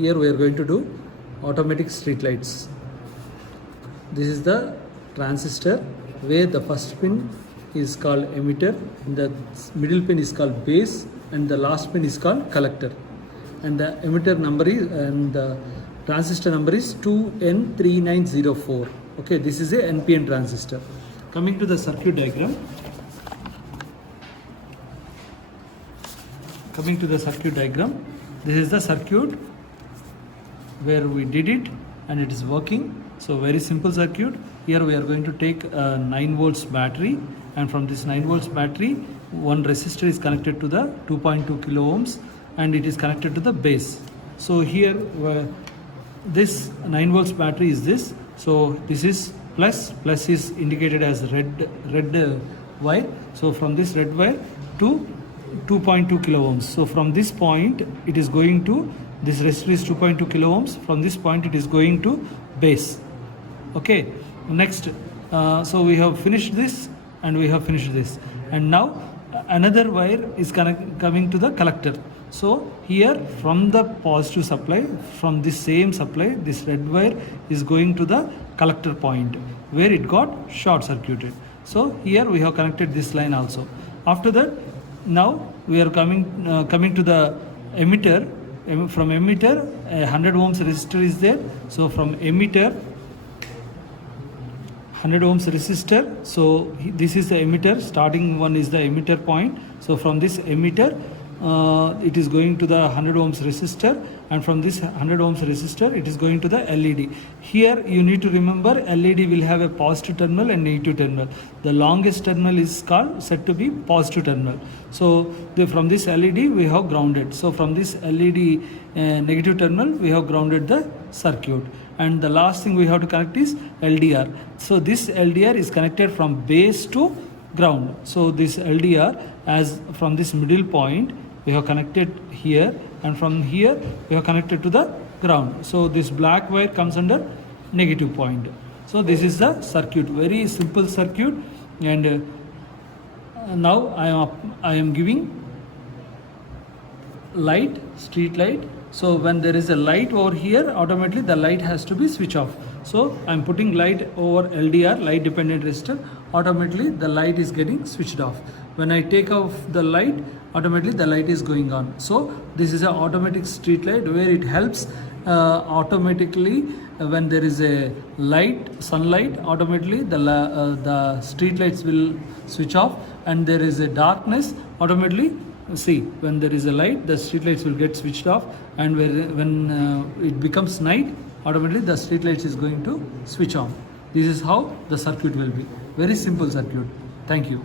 here we are going to do automatic street lights. This is the transistor where the first pin is called emitter, the middle pin is called base, and the last pin is called collector. And the emitter number is, and the transistor number is 2N3904. Okay, this is a NPN transistor. Coming to the circuit diagram. This is the circuit where we did it and it is working. So very simple circuit. Here we are going to take a 9 volts battery, and from this 9 volts battery one resistor is connected to the 2.2 kilo ohms and it is connected to the base. So here this 9 volts battery is this. So this is plus is indicated as red wire. So from this red wire to 2.2 kilo ohms. So from this point it is going to, this resistor is 2.2 kilo ohms. From this point it is going to base. Okay, next, so we have finished this and we have finished this, and now another wire is coming to the collector. So here from the positive supply, from this same supply, this red wire is going to the collector point where it got short circuited. So here we have connected this line also. After that, now we are coming to the emitter. From emitter, a 100 ohms resistor is there. So from emitter, 100 ohms resistor. So this is the emitter. Starting one is the emitter point. So from this emitter, it is going to the 100 ohms resistor, and from this 100 ohms resistor it is going to the LED. Here you need to remember, LED will have a positive terminal and negative terminal. The longest terminal is called said to be positive terminal. So from this LED we have grounded. So from this LED negative terminal we have grounded the circuit. And the last thing we have to connect is LDR. So this LDR is connected from base to ground. So this LDR, as from this middle point we have connected here, and from here we have connected to the ground. So this black wire comes under negative point. So this is the circuit, very simple circuit. And now I am giving light, street light. So when there is a light over here, automatically the light has to be switched off. So I am putting light over LDR, light dependent resistor. Automatically the light is getting switched off. When I take off the light, automatically the light is going on. So this is an automatic street light where it helps automatically when there is a light, sunlight, automatically the street lights will switch off, and there is a darkness, automatically see when there is a light the street lights will get switched off, and when it becomes night, automatically the street lights is going to switch on. This is how the circuit will be. Very simple circuit. Thank you.